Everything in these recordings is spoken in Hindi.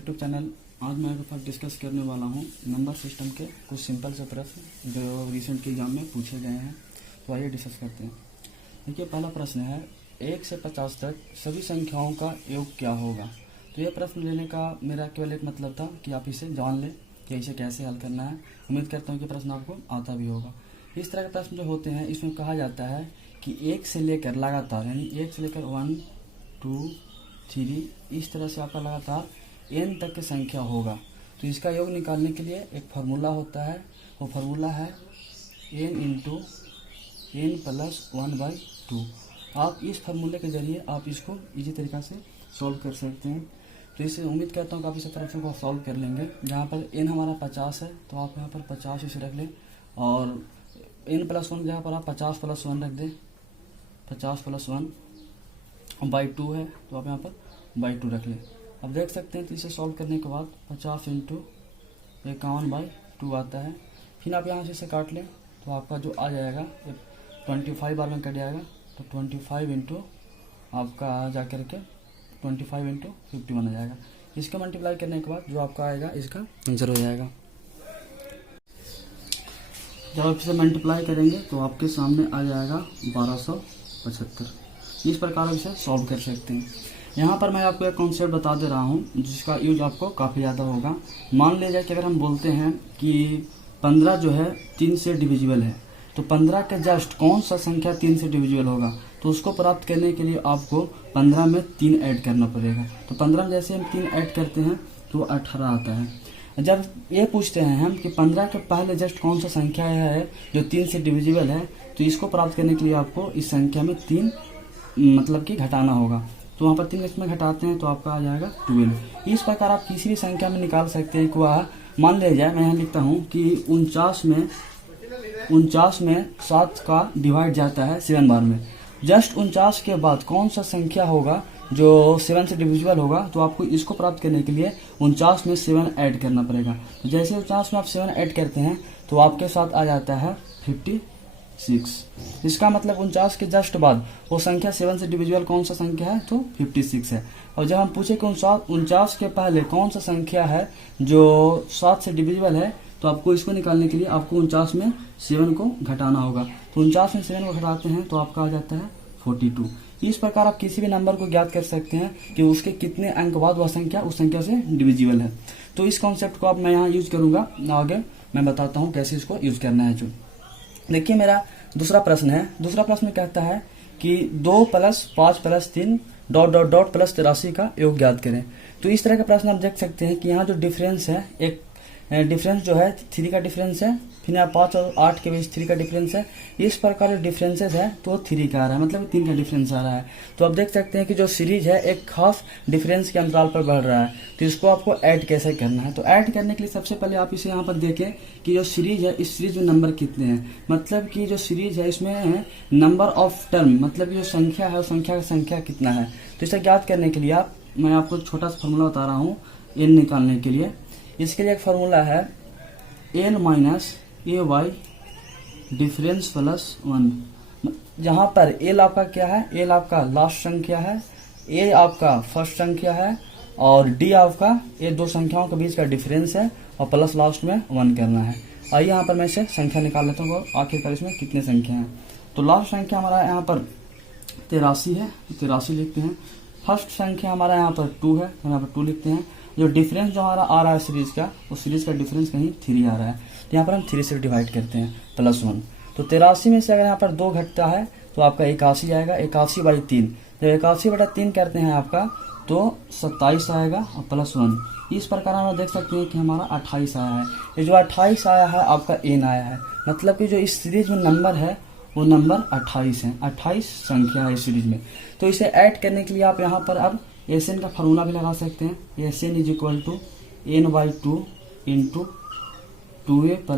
YouTube channel. आज मैं आपके पास डिस्कस करने वाला हूं नंबर सिस्टम के कुछ सिंपल से प्रश्न जो रिसेंट के एग्जाम में पूछे गए हैं। तो आइए डिस्कस करते हैं। देखिए, पहला प्रश्न है 1 से 50 तक सभी संख्याओं का योग क्या होगा। तो यह प्रश्न लेने का मेरा केवल एक मतलब था कि आप इसे जान लें कि इसे कैसे हल करना है। उम्मीद करता हूँ कि प्रश्न आपको आता भी होगा। इस तरह के प्रश्न जो होते हैं इसमें कहा जाता है कि 1 से लेकर लगातार, यानी 1 से लेकर 1, 2, 3 इस तरह से आपका लगातार n तक की संख्या होगा। तो इसका योग निकालने के लिए एक फार्मूला होता है, वो फार्मूला है n इंटू n प्लस 1/2। आप इस फार्मूले के जरिए आप इसको इजी तरीका से सॉल्व कर सकते हैं। तो इससे उम्मीद करता हूँ कि आप इस प्रश्न को सॉल्व कर लेंगे। जहाँ पर n हमारा 50 है तो आप यहाँ पर 50 इसे रख लें, और n प्लस 1 जहाँ पर आप 50 प्लस 1 रख दें, 50 प्लस 1/2 है तो आप यहाँ पर /2 रख लें। अब देख सकते हैं कि इसे सॉल्व करने के बाद 50 इंटू 51/2 आता है। फिर आप यहाँ से इसे काट लें तो आपका जो आ जाएगा 25 बार में कट जाएगा। तो 25 इंटू आपका जा करके 25 इंटू 51 आ जाएगा। इसका मल्टीप्लाई करने के बाद जो आपका आएगा इसका आंसर हो जाएगा। जब आप इसे मल्टीप्लाई करेंगे तो आपके सामने आ जाएगा 1275। इस प्रकार आप इसे सॉल्व कर सकते हैं। यहाँ पर मैं आपको एक कॉन्सेप्ट बता दे रहा हूँ जिसका यूज आपको काफ़ी ज़्यादा होगा। मान लीजिए कि अगर हम बोलते हैं कि 15 जो है 3 से डिविजिबल है, तो 15 के जस्ट कौन सा संख्या 3 से डिविजिबल होगा, तो उसको प्राप्त करने के लिए आपको 15 में 3 ऐड करना पड़ेगा। तो 15 में जैसे हम 3 ऐड करते हैं तो 18 आता है। जब ये पूछते हैं हम कि 15 के पहले जस्ट कौन सा संख्या है जो 3 से डिविजिबल है, तो इसको प्राप्त करने के लिए आपको इस संख्या में 3 मतलब कि घटाना होगा। तो वहाँ पर 3 इसमें घटाते हैं तो आपका आ जाएगा 12। इस प्रकार आप किसी भी संख्या में निकाल सकते हैं कि वह मान लीजिए मैं यहाँ लिखता हूँ कि 49 में 7 का डिवाइड जाता है 7 बार में। जस्ट 49 के बाद कौन सा संख्या होगा जो 7 से डिविजिबल होगा, तो आपको इसको प्राप्त करने के लिए 49 में 7 ऐड करना पड़ेगा। तो जैसे 49 में आप 7 ऐड करते हैं तो आपके साथ आ जाता है 56। इसका मतलब 49 के जस्ट बाद वो संख्या 7 से डिविजिबल कौन सा संख्या है, तो 56 है। और जब हम पूछे कि 49 के पहले कौन सा संख्या है जो 7 से डिविजिबल है, तो आपको इसको निकालने के लिए आपको 49 में 7 को घटाना होगा। तो 49 में 7 को घटाते हैं तो आपका आ जाता है 42। इस प्रकार आप किसी भी नंबर को ज्ञात कर सकते हैं कि उसके कितने अंक बाद वह संख्या उस संख्या से डिविजिबल है। तो इस कॉन्सेप्ट को अब मैं यहाँ यूज करूंगा। आगे मैं बताता हूँ कैसे इसको यूज करना है। जो देखिए, मेरा दूसरा प्रश्न है। दूसरा प्रश्न कहता है कि 2 + 5 + 3 ... प्लस 83 का योग ज्ञात करें। तो इस तरह का प्रश्न आप देख सकते हैं कि यहाँ जो डिफरेंस है, एक डिफरेंस जो है 3 का डिफरेंस है, फिर यहाँ 5 और 8 के बीच 3 का डिफरेंस है। इस प्रकार जो डिफरेंसेस है तो 3 का आ रहा है, मतलब 3 का डिफरेंस आ रहा है। तो आप देख सकते हैं कि जो सीरीज है एक खास डिफरेंस के अंतराल पर बढ़ रहा है। तो इसको आपको ऐड कैसे करना है। तो ऐड करने के लिए सबसे पहले आप इसे यहाँ पर देखें कि जो सीरीज है इस सीरीज में नंबर कितने हैं। मतलब कि जो सीरीज है इसमें नंबर ऑफ टर्म, मतलब जो संख्या है उस संख्या का संख्या कितना है। तो इसे ज्ञात करने के लिए मैं आपको छोटा सा फॉर्मूला बता रहा हूँ n निकालने के लिए। इसके लिए एक फार्मूला है n - a/y डिफरेंस प्लस 1। जहाँ पर l आपका क्या है, l आपका लास्ट संख्या है, a आपका फर्स्ट संख्या है, और d आपका ये दो संख्याओं के बीच का डिफरेंस है, और प्लस लास्ट में 1 करना है। आइए यहाँ पर मैं इसे संख्या निकाल लेता हूँ आखिरकार इसमें कितने संख्या हैं। तो लास्ट संख्या हमारा यहाँ पर 83 है, 83 लिखते हैं। फर्स्ट संख्या हमारा यहाँ पर 2 है, यहाँ पर 2 लिखते हैं। जो डिफरेंस जो हमारा आ रहा है सीरीज का, उस सीरीज का डिफरेंस कहीं 3 आ रहा है, तो यहाँ पर हम 3 से डिवाइड करते हैं प्लस 1। तो 83 में से अगर यहाँ पर 2 घटता है तो आपका 81 आएगा, 81/3। जब 81/3 करते हैं आपका तो 27 आएगा और प्लस 1। इस प्रकार हम देख सकते हैं कि हमारा 28 आया है। ये जो 28 आया है आपका n आया है, मतलब कि जो इस सीरीज में नंबर है वो नंबर 28 है। 28 संख्या है इस सीरीज में। तो इसे ऐड करने के लिए आप यहाँ पर अब SN का फार्मूला भी लगा सकते हैं। SN = n/2 into 2a +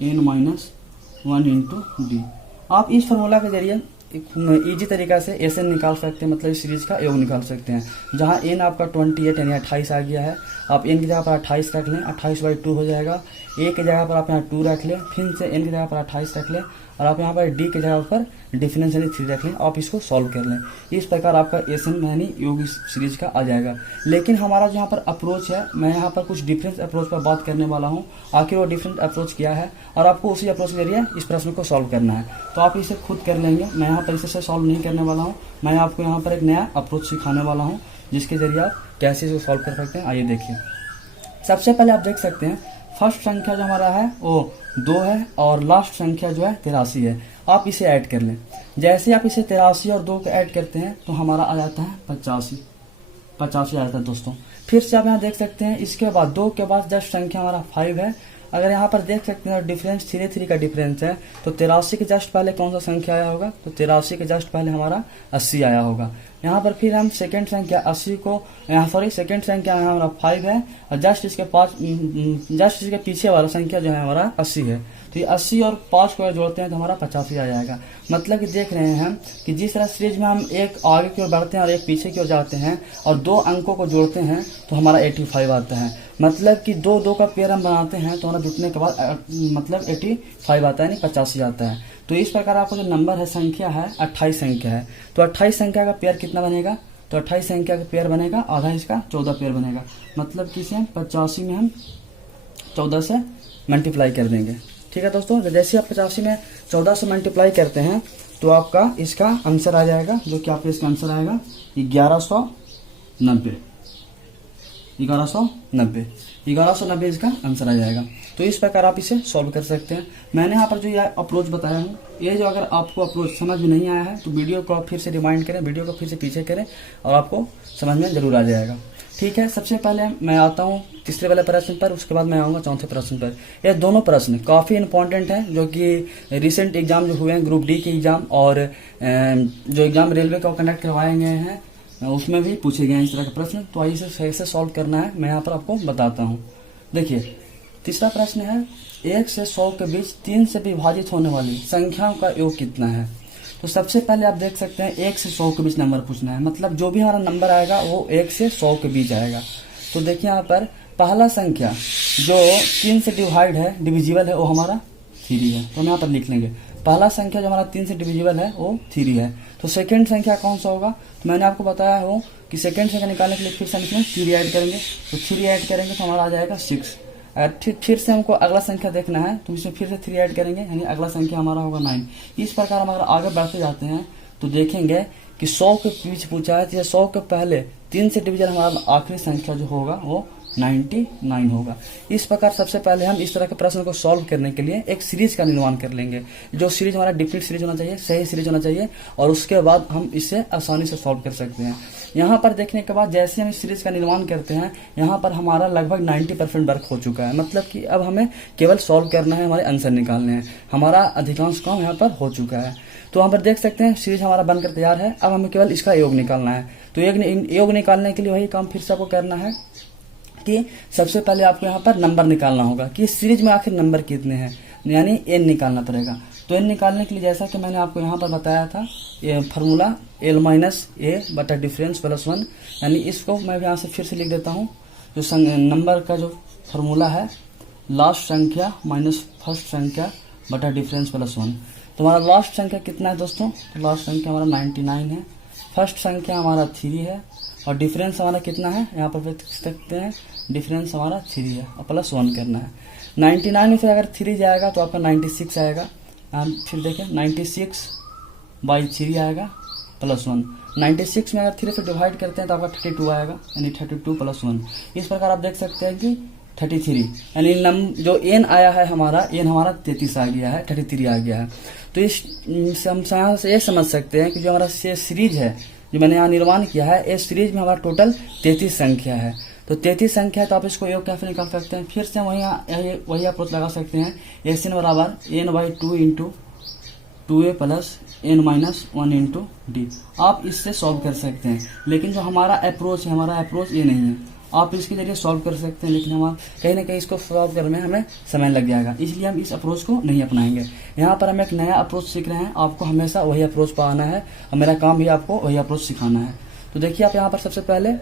n - 1 into d। आप इस फार्मूला के जरिए इजी तरीका से SN निकाल सकते हैं, मतलब इस सीरीज का योग निकाल सकते हैं। जहाँ n आपका 28 यानी 28 आ गया है, आप n की जगह पर 28 रख लें, 28/2 हो जाएगा। a की जगह पर आप यहाँ 2 रख लें, फिर से n की जगह पर 28 रख लें और आप यहाँ पर d की जगह पर डिफरेंस यानी 3 रख लें। आप इसको सॉल्व कर लें। इस प्रकार आपका एसन यानी योग सीरीज का आ जाएगा। लेकिन हमारा जो यहाँ पर अप्रोच है, मैं यहाँ पर कुछ डिफरेंस अप्रोच पर बात करने वाला हूँ। आखिर वो डिफरेंट अप्रोच क्या है और आपको उसी अप्रोच के जरिए इस प्रश्न को सॉल्व करना है। तो आप इसे खुद कर लेंगे, मैं यहाँ पर इसे सॉल्व नहीं करने वाला हूँ। मैं आपको यहाँ पर एक नया अप्रोच सिखाने वाला हूँ जिसके जरिए आप कैसे इसको सॉल्व कर सकते हैं। आइए देखिए। सबसे पहले आप देख सकते हैं फर्स्ट संख्या जो हमारा है वो 2 है और लास्ट संख्या जो है 83 है। आप इसे ऐड कर लें। जैसे आप इसे 83 और 2 को ऐड करते हैं तो हमारा आ जाता है 85 आ जाता है दोस्तों। फिर से आप यहाँ देख सकते हैं इसके बाद 2 के बाद जस्ट संख्या हमारा 5 है। अगर यहाँ पर देख सकते हैं डिफरेंस 3 का डिफरेंस है तो 83 के जस्ट पहले कौन सा संख्या आया होगा, तो 83 के जस्ट पहले हमारा 80 आया होगा। यहाँ पर फिर हम सेकंड संख्या 80 को सेकंड संख्या यहाँ हमारा 5 है और जस्ट इसके पीछे वाला संख्या जो है हमारा 80 है। तो ये 80 और 5 को जोड़ते हैं तो हमारा 85 आ जाएगा। मतलब कि देख रहे हैं कि जिस तरह सीरीज में हम एक आगे की ओर बढ़ते हैं और एक पीछे की ओर जाते हैं और 2 अंकों को जोड़ते हैं तो हमारा 85 आता है। मतलब कि 2 का पेयर हम बनाते हैं तो हमारा जुटने के बाद मतलब 85 आता है, यानी 85 आता है। तो इस प्रकार आपको जो नंबर है, संख्या है 28 संख्या है। तो 28 संख्या का पेयर कितना बनेगा, तो 28 संख्या का पेयर बनेगा आधा इसका 14 पेयर बनेगा। मतलब कि इसे हम 85 में हम 14 से मल्टीप्लाई कर देंगे। ठीक है दोस्तों, जैसे आप 85 में 14 से मल्टीप्लाई करते हैं तो आपका इसका आंसर आ जाएगा, जो कि आपका इसका आंसर आएगा 1190 इसका आंसर आ जाएगा। तो इस प्रकार आप इसे सॉल्व कर सकते हैं। मैंने यहाँ पर जो ये अप्रोच बताया हूँ, ये जो अगर आपको अप्रोच समझ में नहीं आया है तो वीडियो को आप फिर से रिवाइंड करें, वीडियो को फिर से पीछे करें और आपको समझ में जरूर आ जाएगा। ठीक है, सबसे पहले मैं आता हूँ तीसरे वाले प्रश्न पर, उसके बाद मैं आऊँगा चौथे प्रश्न पर। ये दोनों प्रश्न काफ़ी इंपॉर्टेंट हैं, जो कि रिसेंट एग्जाम जो हुए हैं ग्रुप डी के एग्जाम और जो एग्जाम रेलवे का कंडक्ट करवाए गए हैं उसमें भी पूछे गए हैं इस तरह का प्रश्न। तो आइए इसे सही से सॉल्व करना है, मैं यहाँ पर आपको बताता हूँ। देखिए तीसरा प्रश्न है 1 से 100 के बीच 3 से विभाजित होने वाली संख्याओं का योग कितना है। तो सबसे पहले आप देख सकते हैं 1 से 100 के बीच नंबर पूछना है, मतलब जो भी हमारा नंबर आएगा वो 1 से 100 के बीच आएगा। तो देखिए यहाँ पर पहला संख्या जो 3 से डिवाइड है, डिविजिबल है, वो हमारा 3 है। तो हम यहाँ पर लिख लेंगे पहला संख्या जो हमारा 3 से डिविजिबल है वो 3 है। तो सेकंड संख्या कौन सा होगा, तो मैंने आपको बताया हो कि सेकंड संख्या निकालने के लिए फिर से इसमें 3 ऐड करेंगे। तो 3 ऐड करेंगे तो हमारा आ जाएगा 6। फिर से हमको अगला संख्या देखना है तो इसमें फिर से 3 ऐड करेंगे, यानी अगला संख्या हमारा होगा 9। इस प्रकार हम अगर आगे बढ़ते जाते हैं तो देखेंगे कि 100 के पीछे पूछा है, तो 100 के पहले 3 से डिविजन हमारा आखिरी संख्या जो होगा वो 99 होगा। इस प्रकार सबसे पहले हम इस तरह के प्रश्न को सॉल्व करने के लिए एक सीरीज का निर्माण कर लेंगे। जो सीरीज हमारा डिफरेंट सीरीज होना चाहिए, सही सीरीज होना चाहिए, और उसके बाद हम इसे आसानी से सॉल्व कर सकते हैं। यहाँ पर देखने के बाद जैसे हम इस सीरीज का निर्माण करते हैं, यहाँ पर हमारा लगभग 90% वर्क हो चुका है। मतलब कि अब हमें केवल सॉल्व करना है, हमारे आंसर निकालने हैं। हमारा अधिकांश काम यहाँ पर हो चुका है। तो यहाँ पर देख सकते हैं सीरीज हमारा बनकर तैयार है। अब हमें केवल इसका योग निकालना है। तो योग निकालने के लिए वही काम फिर से आपको करना है कि सबसे पहले आपको यहाँ पर नंबर निकालना होगा कि इस सीरीज में आखिर नंबर कितने हैं, यानी n निकालना पड़ेगा। तो n निकालने के लिए जैसा कि मैंने आपको यहाँ पर बताया था, ये फार्मूला l - a / डिफरेंस +1, यानी इसको मैं यहाँ से फिर से लिख देता हूँ। जो नंबर का जो फार्मूला है, लास्ट संख्या माइनस फर्स्ट संख्या बटा डिफरेंस +1। तो हमारा लास्ट संख्या कितना है दोस्तों, तो लास्ट संख्या हमारा 99 है, फर्स्ट संख्या हमारा 3 है और डिफरेंस हमारा कितना है, यहाँ पर देख सकते हैं डिफरेंस हमारा 3 है और +1 करना है। 99 में फिर अगर 3 जाएगा तो आपका 96 आएगा। फिर देखें 96/3 आएगा +1। 96 में अगर 3 से डिवाइड करते हैं तो आपका 32 आएगा, यानी 32 +1। इस प्रकार आप देख सकते हैं कि 33, यानी जो n आया है हमारा, n हमारा 33 आ गया है, 33 आ गया है। तो इस हम यहाँ से ये समझ सकते हैं कि जो हमारा सीरीज है जो मैंने यहाँ निर्माण किया है, इस सीरीज में हमारा टोटल 33 संख्या है। तो 33 संख्या है तो आप इसको योग कैसे निकाल सकते हैं, फिर से वही अप्रोच लगा सकते हैं। SN बराबर n/2 × 2a + n - 1 × d। आप इससे सॉल्व कर सकते हैं। लेकिन जो हमारा अप्रोच है, हमारा अप्रोच ये नहीं है। आप इसके जरिए सॉल्व कर सकते हैं, लेकिन हमारा कहीं ना कहीं इसको सॉल्व करने में हमें समय लग जाएगा, इसलिए हम इस अप्रोच को नहीं अपनाएंगे। यहाँ पर हम एक नया अप्रोच सीख रहे हैं, आपको हमेशा वही अप्रोच पर आना है और मेरा काम भी आपको वही अप्रोच सिखाना है। तो देखिए आप यहाँ पर सबसे पहले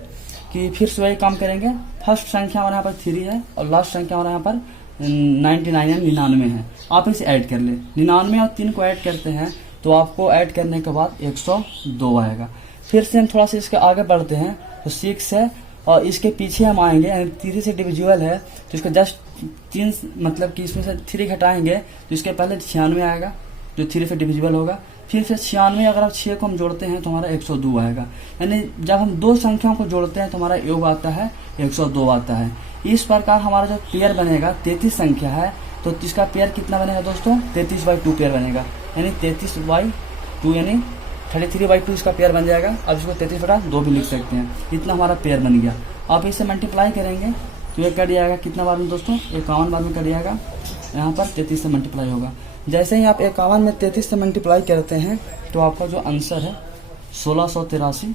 कि फिर से वही काम करेंगे। फर्स्ट संख्या हमारे यहाँ पर 3 है और लास्ट संख्या हमारे यहाँ पर 99 है, 99 है। आप इसे ऐड कर ले, 99 और 3 को ऐड करते हैं तो आपको ऐड करने के बाद 102 आएगा। फिर से हम थोड़ा सा इसके आगे बढ़ते हैं तो 6 है और इसके पीछे हम आएंगे, यानी 3 से डिविजिबल है तो इसका जस्ट 3 मतलब कि इसमें से 3 घटाएंगे तो इसके पहले 96 आएगा जो 3 से डिविजिबल होगा। फिर से 96 अगर आप 6 को हम जोड़ते हैं तो हमारा 102 आएगा। यानी जब हम दो संख्याओं को जोड़ते हैं तो हमारा योग आता है 102 आता है। इस प्रकार हमारा जो पेयर बनेगा 33 संख्या है तो इसका पेयर कितना बनेगा दोस्तों, 33/2 पेयर बनेगा। यानी 33/2 यानी 33/2 इसका पेयर बन जाएगा। अब इसको 33/2 भी लिख सकते हैं। इतना हमारा पेयर बन गया। आप इसे मल्टीप्लाई करेंगे तो ये कट जाएगा कितना बार में दोस्तों, 51 बार में कट जाएगा। यहाँ पर 33 से मल्टीप्लाई होगा। जैसे ही आप 51 में 33 से मल्टीप्लाई करते हैं तो आपका जो आंसर है 1683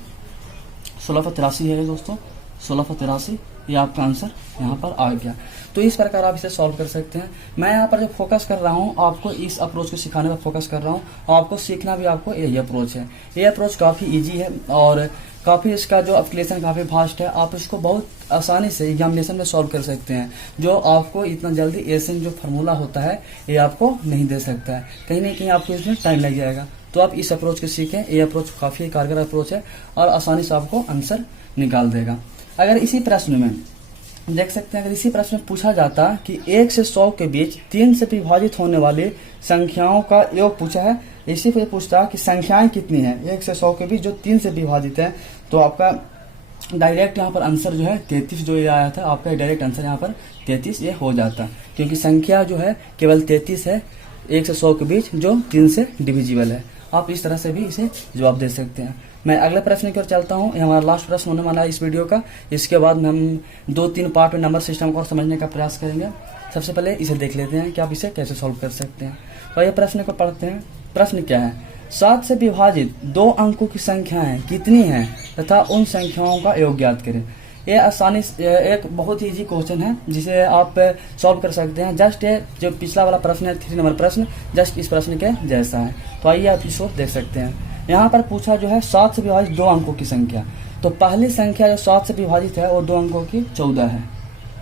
है दोस्तों, 1683 ये आपका आंसर यहाँ पर आ गया। तो इस प्रकार आप इसे सॉल्व कर सकते हैं। मैं यहाँ पर जो फोकस कर रहा हूँ आपको इस अप्रोच को सिखाने पर फोकस कर रहा हूँ और आपको सीखना भी आपको यही अप्रोच है। ये अप्रोच काफ़ी इजी है और काफ़ी इसका जो एप्लीकेशन काफ़ी फास्ट है। आप इसको बहुत आसानी से एग्जामिनेशन में सॉल्व कर सकते हैं, जो आपको इतना जल्दी एशियन जो फार्मूला होता है ये आपको नहीं दे सकता है। कहीं ना कहीं आपको इसमें टाइम लग जाएगा। तो आप इस अप्रोच को सीखें। ये अप्रोच काफ़ी कारगर अप्रोच है और आसानी से आपको आंसर निकाल देगा। अगर इसी प्रश्न में देख सकते हैं, अगर इसी प्रश्न में पूछा जाता कि 1 से 100 के बीच 3 से विभाजित होने वाली संख्याओं का योग पूछा है, इसी पे पूछता कि संख्याएं कितनी हैं 1 से 100 के बीच जो 3 से विभाजित है, तो आपका डायरेक्ट यहाँ पर आंसर जो है 33 जो ये आया था, आपका डायरेक्ट आंसर यहाँ पर 33 ये हो जाता, क्योंकि संख्या जो है केवल 33 है 1 से 100 के बीच जो 3 से डिविजिबल है। आप इस तरह से भी इसे जवाब दे सकते हैं। मैं अगले प्रश्न की ओर चलता हूँ। ये हमारा लास्ट प्रश्न होने वाला है इस वीडियो का। इसके बाद में हम 2-3 पार्ट में नंबर सिस्टम को और समझने का प्रयास करेंगे। सबसे पहले इसे देख लेते हैं कि आप इसे कैसे सॉल्व कर सकते हैं। तो ये प्रश्न को पढ़ते हैं। प्रश्न क्या है, 7 से विभाजित 2 अंकों की संख्याएं कितनी हैं तथा उन संख्याओं का योग ज्ञात करें। ये आसानी से एक बहुत ही इजी क्वेश्चन है जिसे आप सॉल्व कर सकते हैं। जस्ट ये जो पिछला वाला प्रश्न है 3 नंबर प्रश्न जस्ट इस प्रश्न के जैसा है। तो आइए आप इसको देख सकते हैं। यहाँ पर पूछा जो है 7 से विभाजित 2 अंकों की संख्या। तो पहली संख्या जो 7 से विभाजित है वो 2 अंकों की 14 है।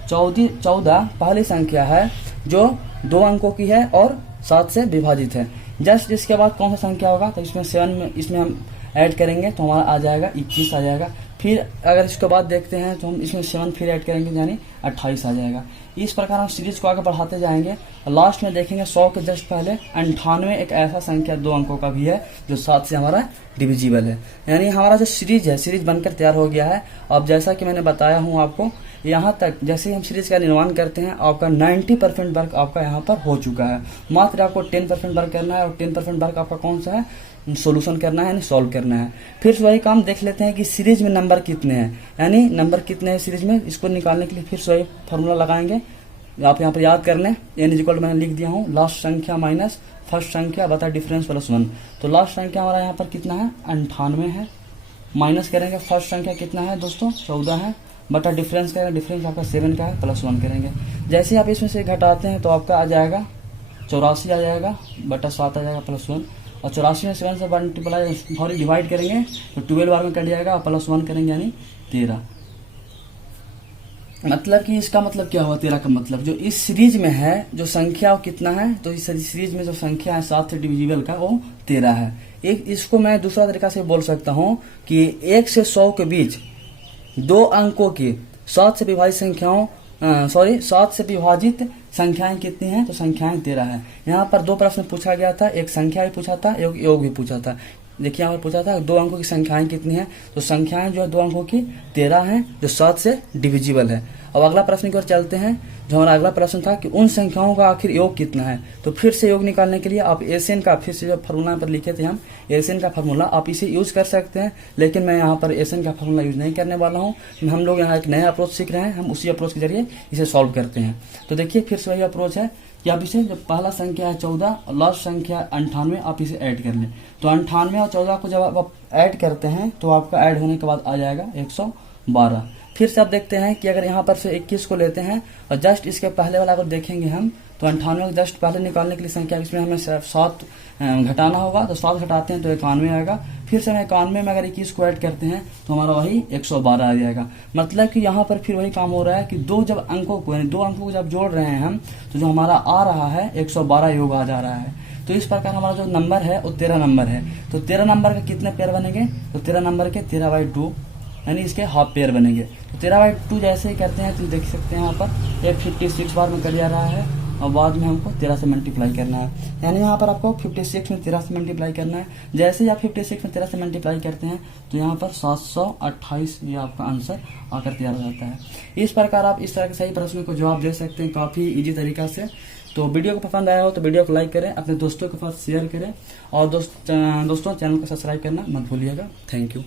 14 पहली संख्या है जो 2 अंकों की है और 7 से विभाजित है। जस्ट इसके बाद कौन सा संख्या होगा, तो इसमें 7 में इसमें हम ऐड करेंगे तो हमारा आ जाएगा 21 आ जाएगा। फिर अगर इसके बाद देखते हैं तो हम इसमें 7 फिर ऐड करेंगे यानी 28 आ जाएगा। इस प्रकार हम सीरीज को आगे बढ़ाते जाएंगे और लास्ट में देखेंगे 100 के जस्ट पहले 98 एक ऐसा संख्या 2 अंकों का भी है जो 7 से हमारा डिविजिबल है। यानी हमारा जो सीरीज है सीरीज बनकर तैयार हो गया है। अब जैसा कि मैंने बताया हूँ आपको, यहाँ तक जैसे ही हम सीरीज का निर्माण करते हैं आपका 90% वर्क आपका यहाँ पर हो चुका है। मात्र आपको 10% वर्क करना है और 10% वर्क आपका कौन सा है, सोल्यूशन करना है यानी सॉल्व करना है। फिर वही काम देख लेते हैं कि सीरीज में नंबर कितने हैं, यानी नंबर कितने हैं सीरीज में, इसको निकालने के लिए फिर वही फॉर्मूला लगाएंगे। आप यहाँ पर याद कर लें, n = मैंने लिख दिया हूँ लास्ट संख्या माइनस फर्स्ट संख्या बता डिफरेंस +1। तो लास्ट संख्या हमारा यहाँ पर कितना है 98 है, माइनस करेंगे फर्स्ट संख्या कितना है दोस्तों 14 है, बटा डिफरेंस करेंगे, डिफरेंस आपका 7 का है +1 करेंगे। जैसे आप इसमें से घटाते हैं तो आपका आ जाएगा 84 आ जाएगा बटा 7 आ जाएगा +1, और 84 में 7 से मल्टीप्लाई सॉरी डिवाइड करेंगे तो 12 बार में कट जाएगा, +1 करेंगे यानी 13। मतलब कि इसका मतलब क्या हुआ 13 का मतलब जो इस सीरीज में है जो संख्या कितना है, तो इस सीरीज में जो संख्या है 7 से डिविजिबल का वो 13 है। एक इसको मैं दूसरा तरीका से बोल सकता हूँ कि 1 से 100 के बीच 2 अंकों की 7 से विभाजित संख्याओं 7 से विभाजित संख्याएं कितनी हैं, तो संख्याएं 13 है। यहाँ पर 2 प्रश्न पूछा गया था, एक संख्या भी पूछा था, एक योग भी पूछा था। देखिए यहाँ पर पूछा था 2 अंकों की संख्याएं कितनी हैं, तो संख्याएं जो है 2 अंकों की 13 हैं जो 7 से डिविजिबल है। अब अगला प्रश्न की ओर चलते हैं। जो हमारा अगला प्रश्न था कि उन संख्याओं का आखिर योग कितना है, तो फिर से योग निकालने के लिए आप एशियन का फिर से जो फार्मूला पर लिखे थे हम एशियन का फार्मूला आप इसे यूज कर सकते हैं, लेकिन मैं यहाँ पर एशियन का फार्मूला यूज नहीं करने वाला हूँ। हम लोग यहाँ एक नया अप्रोच सीख रहे हैं, हम उसी अप्रोच के जरिए इसे सॉल्व करते हैं। तो देखिए फिर से वही अप्रोच है कि आप इसे जब पहला संख्या है 14 और लास्ट संख्या 98 आप इसे ऐड कर लें। तो 98 और 14 को जब आप ऐड करते हैं तो आपका ऐड होने के बाद आ जाएगा 112। फिर से आप देखते हैं कि अगर यहाँ पर से 21 को लेते हैं और जस्ट इसके पहले वाला अगर देखेंगे हम तो 98 को जस्ट पहले निकालने के लिए संख्या इसमें हमें 7 घटाना होगा, तो 7 घटाते हैं तो 91 आएगा। फिर से हम 91 में अगर 21 को ऐड करते हैं तो हमारा वही 112 आ जाएगा। मतलब कि यहाँ पर फिर वही काम हो रहा है कि दो अंकों को जब जोड़ रहे हैं हम, तो जो हमारा आ रहा है 112 योग आ जा रहा है। तो इस प्रकार हमारा जो नंबर है वो 13 नंबर है। तो 13 नंबर के कितने पेयर बनेंगे, तो 13 नंबर के 13/2 यानी इसके हाफ पेयर बनेंगे। तो 13/2 जैसे ही करते हैं तो देख सकते हैं यहाँ पर ये 56 बार में कर जा रहा है और बाद में हमको 13 से मल्टीप्लाई करना है। यानी यहाँ पर आपको 56 में 13 से मल्टीप्लाई करना है। जैसे ही आप 56 में 13 से मल्टीप्लाई करते हैं तो यहाँ पर 728 ये आपका आंसर आकर तैयार हो जाता है। इस प्रकार आप इस तरह के सही प्रश्न को जवाब दे सकते हैं काफी इजी तरीका से। तो वीडियो को पसंद आया हो तो वीडियो को लाइक करें, अपने दोस्तों के साथ शेयर करें और दोस्तों चैनल को सब्सक्राइब करना मत भूलिएगा। Thank you.